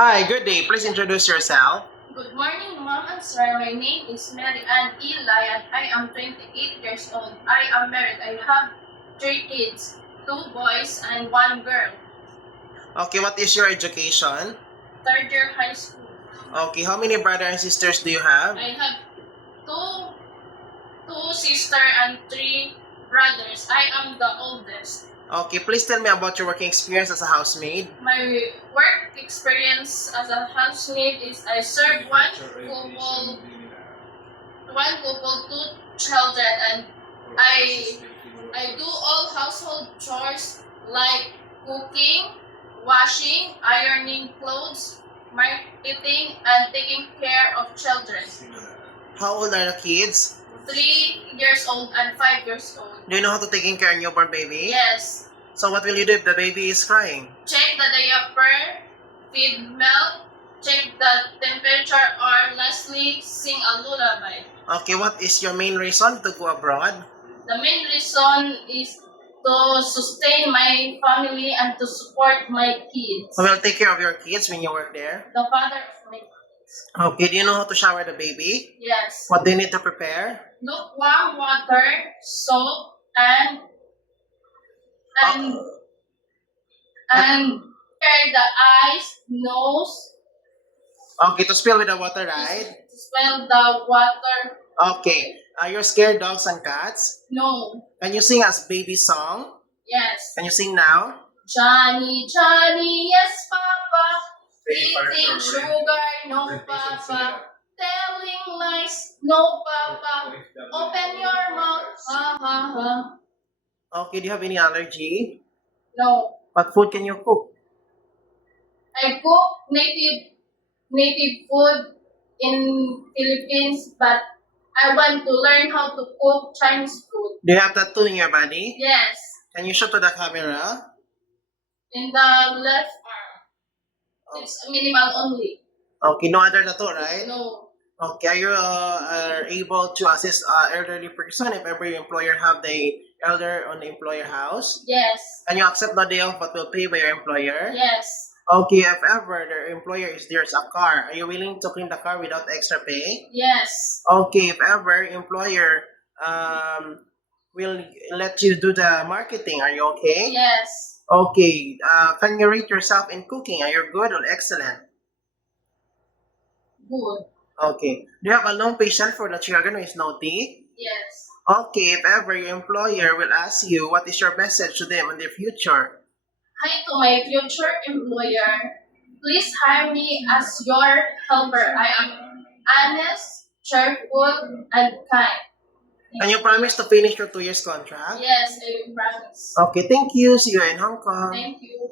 Hi, good day. Please introduce yourself. Good morning, Mom and Sir. My name is Mary Ann Eli and I am 28 years old. I am married. I have 3 kids, 2 boys and 1 girl. Okay, what is your education? Third year high school. Okay, how many brothers and sisters do you have? I have two sisters and 3 brothers. I am the oldest. Okay, please tell me about your working experience as a housemaid. My work experience as a housemaid is I serve one couple, 2 children, and I do all household chores like cooking, washing, ironing clothes, marketing, and taking care of children. How old are the kids? 3 years old and 5 years old. Do you know how to take care of a newborn baby? Yes. So what will you do if the baby is crying? Check the diaper, feed milk, check the temperature, or lastly, sing a lullaby. Okay, what is your main reason to go abroad? The main reason is to sustain my family and to support my kids. Who will take care of your kids when you work there? The father of my kids. Okay, do you know how to shower the baby? Yes. What do you need to prepare? Lukewarm water, soap, and prepare the eyes, nose, Okay, to spill with the water, right? to smell the water. Okay, are you scared dogs and cats? No. Can you sing us baby song? Yes. Can you sing now? Johnny, Johnny, yes, Papa. Eating sugar, no, Papa. Telling lies, no, Papa. Open your mouth, ha, ha, ha. Okay, do you have any allergy? No. What food can you cook? I cook native food in Philippines, but I want to learn how to cook Chinese food. Do you have tattoo in your body? Yes, Can you show to the camera? in the left arm. It's minimal only. Okay, no other tattoo, right? No. Okay, are you are able to assist elderly person if ever your employer have the elder on the employer house? Yes. Can you accept the day off what will pay by your employer? Yes. Okay, if ever the employer is there's a car, are you willing to clean the car without extra pay? Yes. Okay, if ever employer will let you do the marketing, are you okay? Yes. Okay, can you rate yourself in cooking? Are you good or excellent? Good. Okay. Do you have a long patience for the children who is naughty? Yes. Okay, if ever your employer will ask you what is your message to them in the future? Hi to my future employer. Please hire me as your helper. I am honest, cheerful, and kind. Can you promise to finish your 2 years contract? Yes, I will promise. Okay, thank you. See you in Hong Kong. Thank you.